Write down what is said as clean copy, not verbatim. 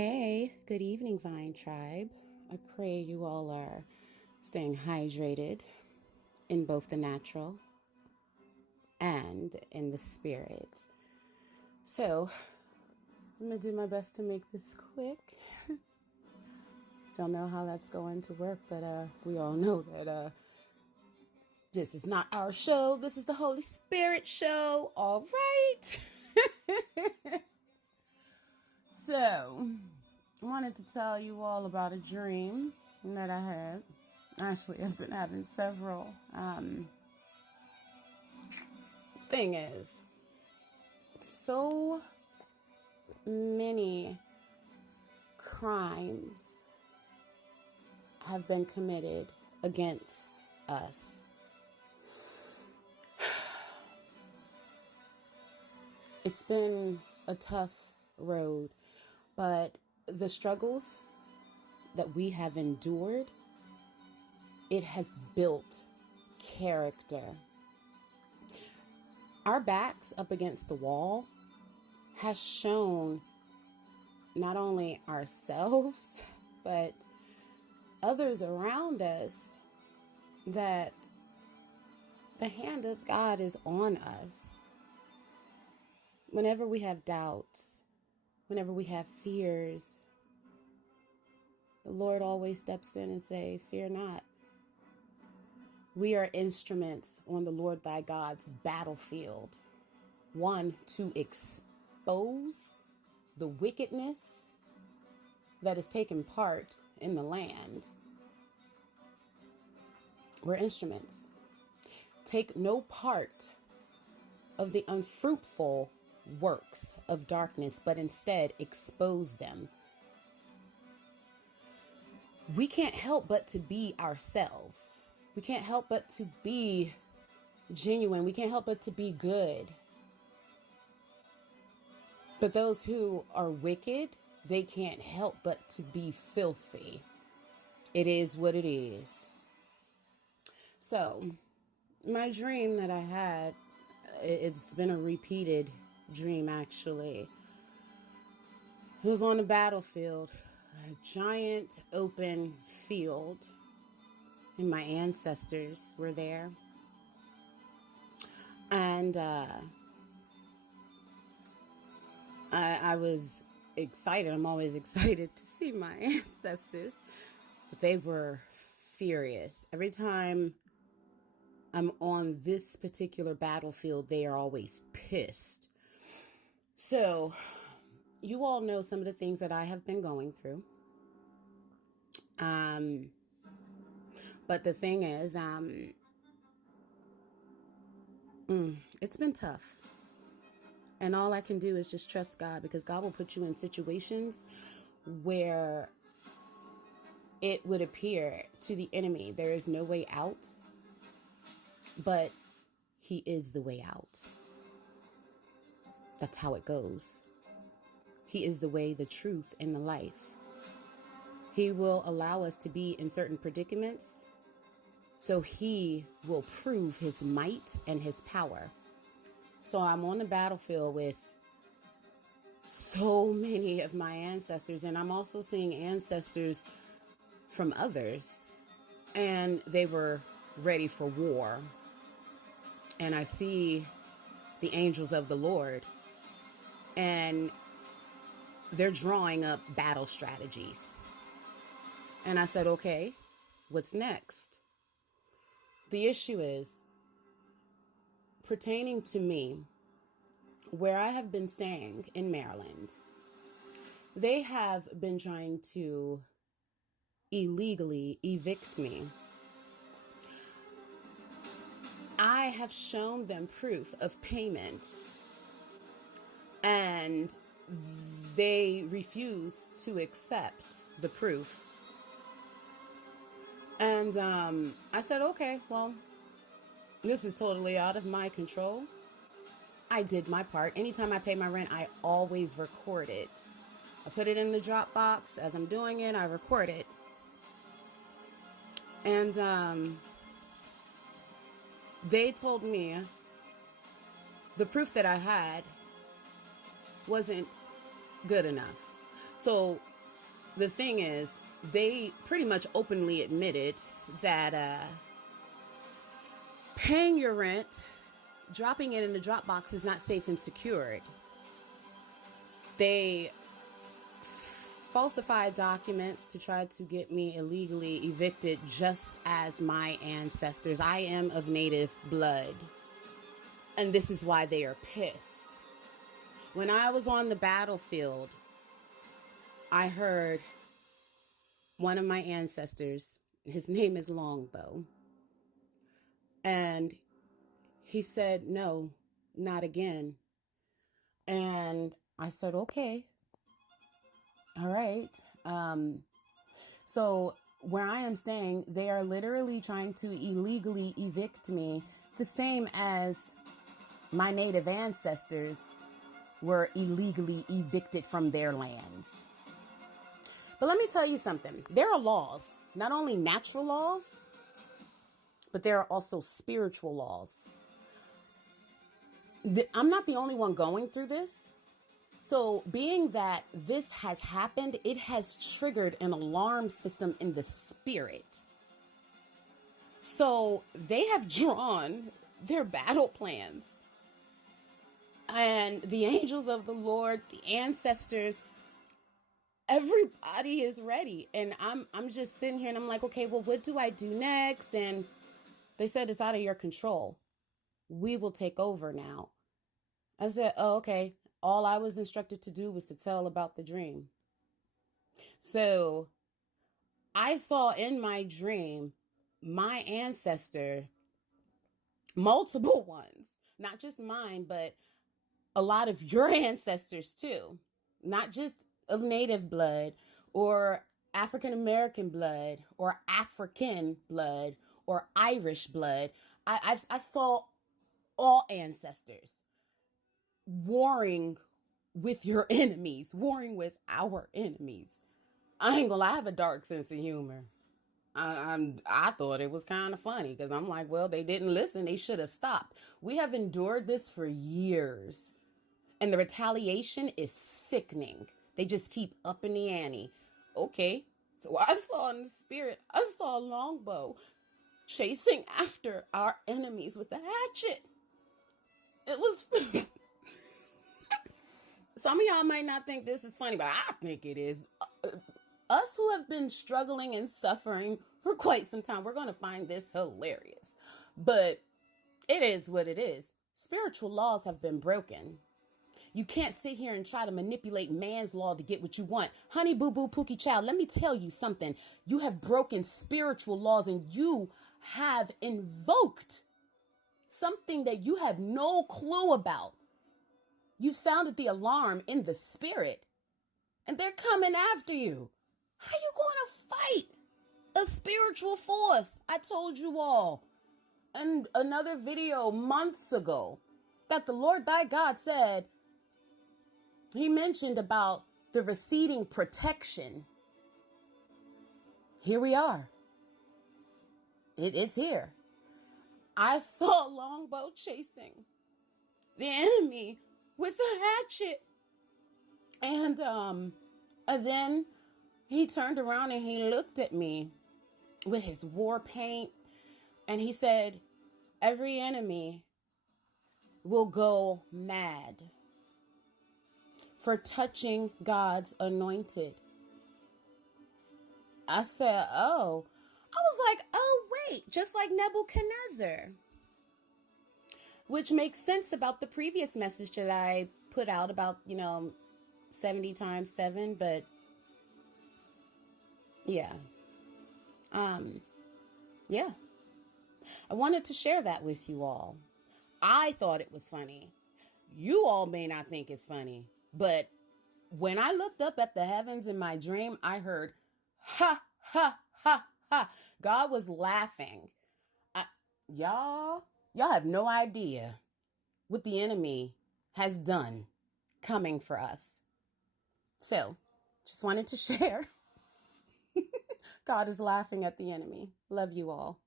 Hey, good evening, Vine Tribe. I pray you all are staying hydrated in both the natural and in the spirit. So, I'm going to do my best to make this quick. Don't know how that's going to work, but we all know that this is not our show. This is the Holy Spirit show. All right. So, I wanted to tell you all about a dream that I had. Actually, I've been having several. Thing is, so many crimes have been committed against us. It's been a tough road, but the struggles that we have endured, it has built character. Our backs up against the wall has shown not only ourselves, but others around us that the hand of God is on us. Whenever we have doubts, whenever we have fears, the Lord always steps in and says, "Fear not." We are instruments on the Lord thy God's battlefield. One, to expose the wickedness that is taking part in the land. We're instruments. Take no part of the unfruitful works of darkness, but instead expose them. We can't help but to be ourselves. We can't help but to be genuine. We can't help but to be good. But those who are wicked, they can't help but to be filthy. It is what it is. So, my dream that I had, it's been a repeated dream actually. It was on a battlefield, a giant open field, and my ancestors were there. And I was excited. I'm always excited to see my ancestors, but they were furious. Every time I'm on this particular battlefield, they are always pissed. So, you all know some of the things that I have been going through. But the thing is, it's been tough. And all I can do is just trust God, because God will put you in situations where it would appear to the enemy there is no way out, but He is the way out. That's how it goes. He is the way, the truth, and the life. He will allow us to be in certain predicaments so He will prove His might and His power. So I'm on the battlefield with so many of my ancestors, and I'm also seeing ancestors from others, and they were ready for war. And I see the angels of the Lord, and they're drawing up battle strategies. And I said, okay, what's next? The issue is, pertaining to me, where I have been staying in Maryland, they have been trying to illegally evict me. I have shown them proof of payment, and they refuse to accept the proof. And I said, okay, well, this is totally out of my control. I did my part. Anytime I pay my rent, I always record it. I put it in the Dropbox. As I'm doing it, I record it. And they told me the proof that I had wasn't good enough. So the thing is, they pretty much openly admitted that paying your rent, dropping it in the drop box is not safe and secured. They falsified documents to try to get me illegally evicted, just as my ancestors. I am of native blood, and this is why they are pissed. When I was on the battlefield, I heard one of my ancestors, his name is Longbow, and he said, "No, not again." And I said, "Okay, all right." So where I am staying, they are literally trying to illegally evict me, the same as my native ancestors were illegally evicted from their lands. But let me tell you something. There are laws, not only natural laws, but there are also spiritual laws. I'm not the only one going through this. So being that this has happened, it has triggered an alarm system in the spirit. So they have drawn their battle plans. And the angels of the Lord, the ancestors, everybody is ready. And I'm just sitting here and I'm like, okay, well, what do I do next? And they said, it's out of your control. We will take over now. I said, oh, okay. All I was instructed to do was to tell about the dream. So I saw in my dream my ancestor, multiple ones, not just mine, but a lot of your ancestors too, not just of native blood or African American blood or African blood or Irish blood. I saw all ancestors warring with your enemies, warring with our enemies. I ain't gonna lie, I have a dark sense of humor. I thought it was kind of funny because I'm like, well, they didn't listen. They should have stopped. We have endured this for years, and the retaliation is sickening. They just keep upping the ante. Okay, so I saw in the spirit, I saw Longbow chasing after our enemies with a hatchet. It was some of y'all might not think this is funny, but I think it is. Us who have been struggling and suffering for quite some time, we're going to find this hilarious. But it is what it is. Spiritual laws have been broken. You can't sit here and try to manipulate man's law to get what you want. Honey boo boo pookie child, let me tell you something. You have broken spiritual laws and you have invoked something that you have no clue about. You've sounded the alarm in the spirit, and they're coming after you. How you going to fight a spiritual force? I told you all in another video months ago that the Lord thy God said, he mentioned about the receding protection. Here we are. It's here. I saw Longbow chasing the enemy with a hatchet. And then he turned around and he looked at me with his war paint and he said, every enemy will go mad for touching God's anointed. I said, oh. I was like, oh, wait, just like Nebuchadnezzar. Which makes sense about the previous message that I put out about, 70 times 7, but yeah. Yeah. I wanted to share that with you all. I thought it was funny. You all may not think it's funny, but when I looked up at the heavens in my dream, I heard, ha, ha, ha, ha. God was laughing. Y'all have no idea what the enemy has done coming for us. So, just wanted to share. God is laughing at the enemy. Love you all.